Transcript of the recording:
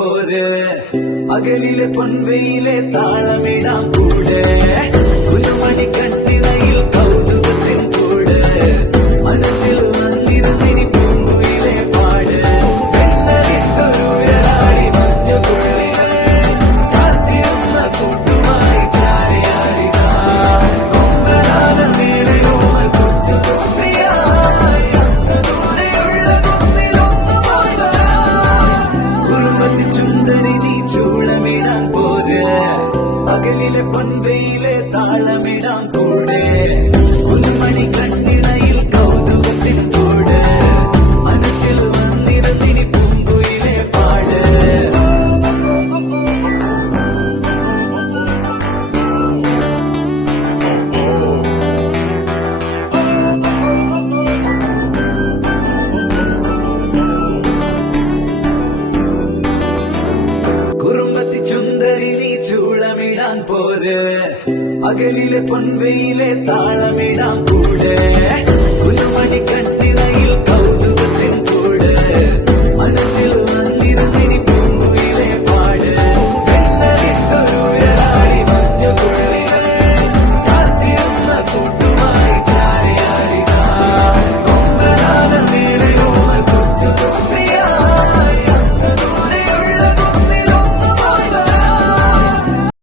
പോര് അകലിലെ പൊൻവെയിലെ താളമിടാം കൂടെ കുഞ്ഞുമണി കണ്ണിനയിൽ കൗതുകത്തിൻ കൂട് മനസ്സിൽ വന്നിരുന്നിരി പൂങ്കുയിലെ പാട് പെണ്ണലിട്ടൊരുരാടി മഞ്ഞു പുള്ളികൾ കാത്തിരുന്ന കൂട്ടുമായി ചാരിയാടിക കൊമ്പനാന മേലെയോ കൊച്ചു തോന്നിയായി അന്ന് ദൂരെയുള്ള കുന്നിലൊന്നുമായി വരാം കുറുമ്പത്തി ചുണ്ടരി നീ ചൂളമിടാൻ പോര് പകലിലെ പൊൻവെയിലെ താളമിടാം കൂടെ കുഞ്ഞുമണി കണ്ണിണയിൽ കൗതുകത്തിൻ കൂട് മനസ്സിൽ വന്നിരുന്നിനി പൂങ്കുയിലെ പാട് കുറുമ്പത്തി ചുണ്ടരി നീ ചൂളമിടാൻ പോര് അകലിലെ പൊൻവെയിലെ താളമിടാം കൂടെ